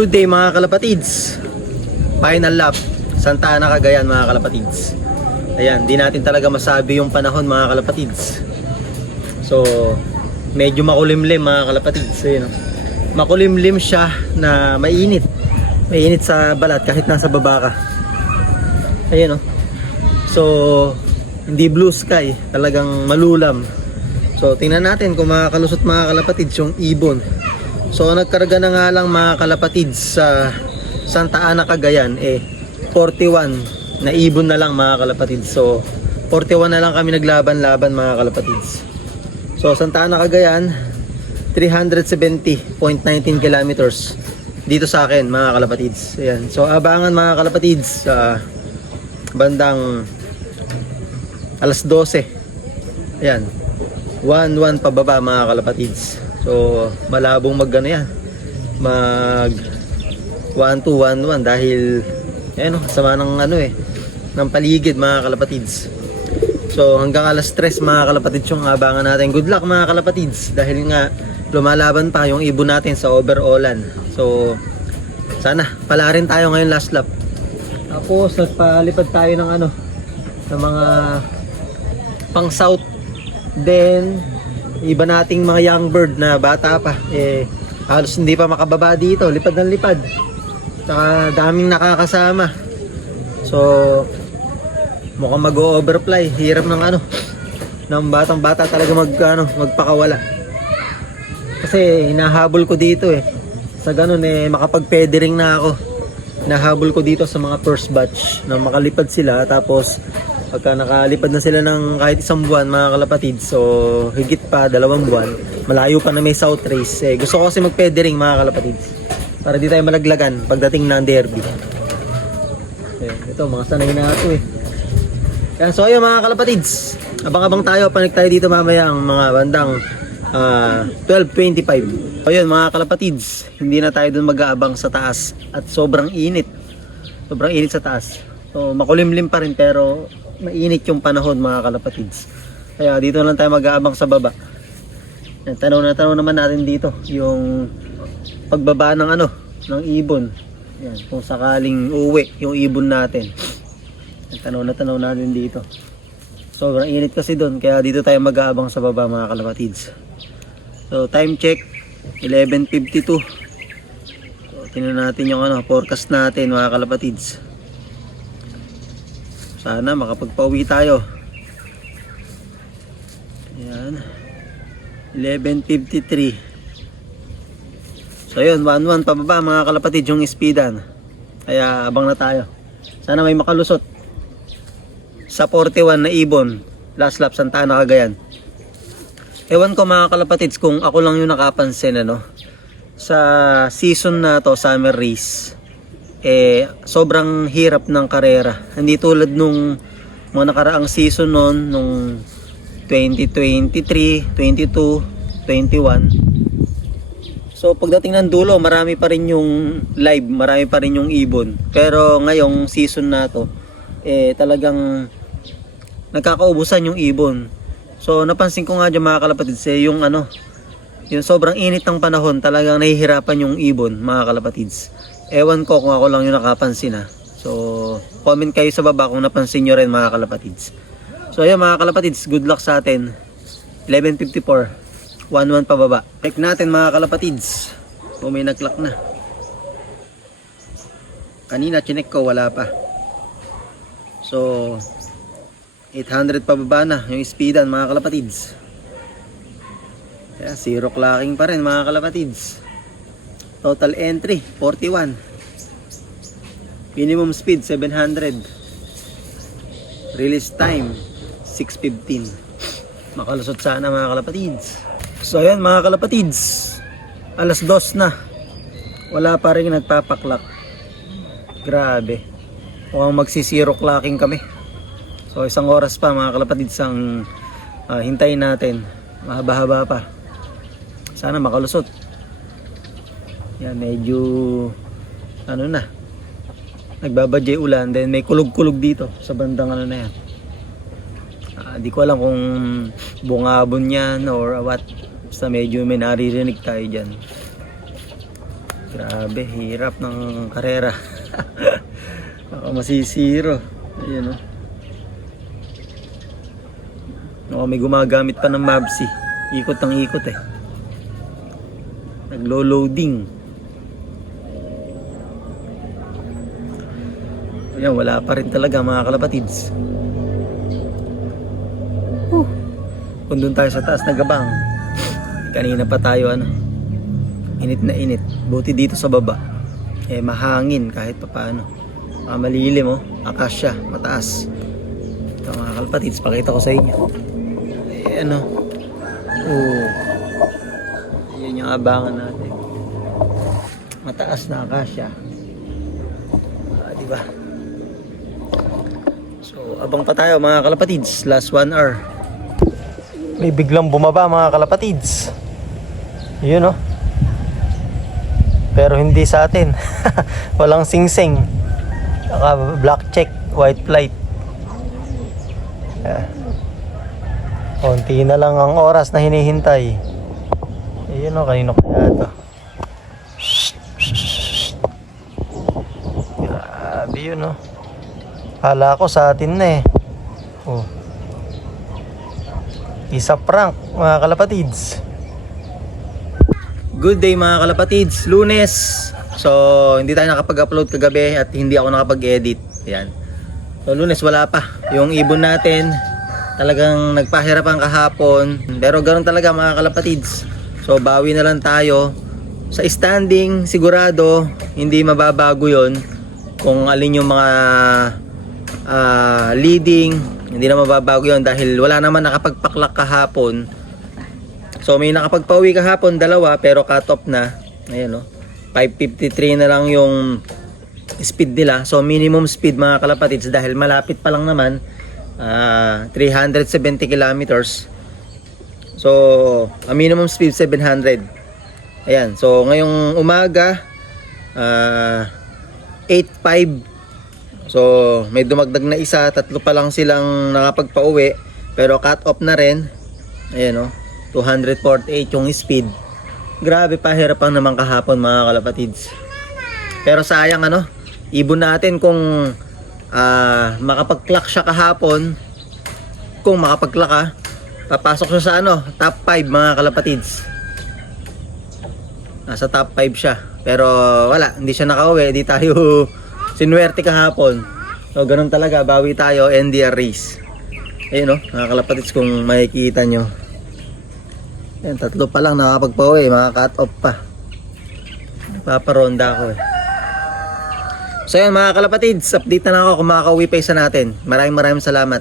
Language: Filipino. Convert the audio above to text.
Good day mga kalapatids. Final lap, Santa Ana, Cagayan mga kalapatids. Ayan, di natin talaga masabi yung panahon mga kalapatids. So, medyo makulimlim mga kalapatids. Ayan, makulimlim siya na mainit. Mainit sa balat kahit nasa baba ka. Ayan o. So, hindi blue sky, talagang malulam. So, tingnan natin kung makakalusot mga kalapatids yung ibon. So nagkarga na nga lang mga kalapatids sa Santa Ana, Cagayan 41 na ibon na lang mga kalapatids. So 41 na lang kami naglaban-laban mga kalapatids. So Santa Ana, Cagayan 370.19 kilometers dito sa akin mga kalapatids. Ayan. So abangan mga kalapatids sa bandang alas 12. Ayan. 1-1 pababa mga kalapatids. So malabong mag yan, mag 1-2-1-1 dahil sama ng ng paligid mga kalapatids. So hanggang alas 3 mga kalapatids yung abangan natin. Good luck mga kalapatids dahil nga lumalaban pa yung ibon natin sa overallan. So sana pala rin tayo ngayon last lap. Tapos nagpalipad tayo ng ng mga pang south. Then iba nating mga young bird na bata pa halos hindi pa makababa dito, lipad ng lipad, saka daming nakakasama. So mukhang mag-overfly, hirap ng batang bata talaga magpakawala kasi hinahabol ko dito sa ganun makapag-feathering na ako. Hinahabol ko dito sa mga first batch na makalipad sila, tapos pagka nakalipad na sila ng kahit isang buwan mga kalapatids, so higit pa 2 buwan, malayo pa na may south race. Gusto ko kasi mag-feathering mga kalapatids para di tayo malaglagan pagdating ng derby. Ito mga sanay na ito Yan, so ayun mga kalapatids, abang-abang tayo, panik tayo dito mamaya ang mga bandang 12:25. Ayun mga kalapatids, hindi na tayo dun mag-aabang sa taas at sobrang init sa taas. So makulimlim pa rin pero mainit yung panahon mga kalapatids. Kaya dito lang tayo mag-aabang sa baba. Tanaw naman natin dito yung pagbaba ng ng ibon. Yan, kung sakaling uwi yung ibon natin. Tanaw natin dito. Sobrang init kasi doon, kaya dito tayo mag-aabang sa baba mga kalapatids. So time check 11:52. So tingnan natin yung forecast natin mga kalapatids. Sana makapagpauwi tayo. Ayan. 11:53. So yun, 1-1 pababa mga kalapatid yung speedan. Kaya abang na tayo. Sana may makalusot sa 41 na ibon. Last lap Santa Ana, Cagayan. Ewan ko mga kalapatids kung ako lang yung nakapansin sa season na to, summer race, sobrang hirap ng karera. Hindi tulad nung mga nakaraang season nung 2023, 22, 21. So pagdating ng dulo, marami pa rin yung live, marami pa rin yung ibon. Pero ngayong season na to, talagang nagkakaubusan yung ibon. So napansin ko nga dyan mga kalapatids, yung sobrang init ng panahon, talagang nahihirapan yung ibon mga kalapatids. Ewan ko kung ako lang yung nakapansin So comment kayo sa baba kung napansin nyo rin mga kalapatids. So ayun mga kalapatids, good luck sa atin. 11:54, 1-1 pababa. Check natin mga kalapatids kung may nag-clock na. Kanina chinek ko, wala pa. So 800 pababa na yung speedan mga kalapatids. Kaya 0 clocking pa rin mga kalapatids. Total entry 41. Minimum speed 700. Release time 6:15. Makalusot sana mga kalapatids. So ayan mga kalapatids, alas 2 na, wala pa rin nagpapaklak. Grabe, mukhang magsi-zero clocking kami. So 1 oras pa mga kalapatids ang hintayin natin. Mahaba-haba pa. Sana makalusot. Yan, medyo nagbabadya ulan, then may kulog-kulog dito sa bandang na yan. Di ko alam kung bungabon yan or what. Basta medyo may naririnig tayo dyan. Grabe, hirap ng karera. Baka masisiro. Ayan, oh. No, may gumagamit pa ng Mavsi. Ikot ng ikot eh. Naglo-loading. Ayan, wala pa rin talaga mga kalapatids. Kung doon tayo sa taas nagabang, kanina pa tayo init na init. Buti dito sa baba mahangin kahit papaano. Malilim, oh. Akasya, mataas. Ito mga kalapatids, pakita ko sa inyo. Yan yung abangan natin. Mataas na akasya. Diba? So abang pa tayo mga kalapatids. Last 1 hour. May biglang bumaba mga kalapatids. Yun, oh. Pero hindi sa atin. Walang singsing. Saka black check, white flight. Konti na lang ang oras na hinihintay. Ayun, oh, kanino kaya ito? Grabe yun, oh. Kala ko sa atin na eh. Oh. Isa prank mga kalapatids. Good day mga kalapatids, Lunes. So hindi tayo nakapag-upload kagabi at hindi ako nakapag-edit. Ayan. So Lunes wala pa. Yung ibon natin talagang nagpahirapan kahapon. Pero ganoon talaga mga kalapatids. So bawi na lang tayo. Sa standing sigurado hindi mababago yon. Kung alin yung mga leading, hindi na mababago yon dahil wala naman nakapagpaklak kahapon. So may nakapagpauwi kahapon, 2 pero cut off na. Ayan, oh. 553 na lang yung speed nila. So minimum speed mga kalapatids dahil malapit pa lang naman, 370 kilometers. So ang minimum speed 700. Ayan, so ngayong umaga 8:05. So may dumagdag na isa, 3 pa lang silang nakapagpauwi pero cut off na rin. Ayan, oh. 248 yung speed. Grabe, pahirapan naman kahapon mga kalapatids. Pero sayang ibon natin kung makapag-clock siya kahapon. Kung makapag-clock papasok siya sa top 5 mga kalapatids. Nasa top 5 siya. Pero wala, hindi siya nakauwi. Hindi tayo sinuwerte kahapon. So ganun talaga, bawi tayo, NDR race. Ayun, mga kalapatids, kung makikita nyo. Yan, 3 pa lang nakapagpauwi, mga cut off pa. Paparonda ako eh. So yan mga kalapatids, update na lang ako kung makakauwi pa isa natin. Maraming salamat.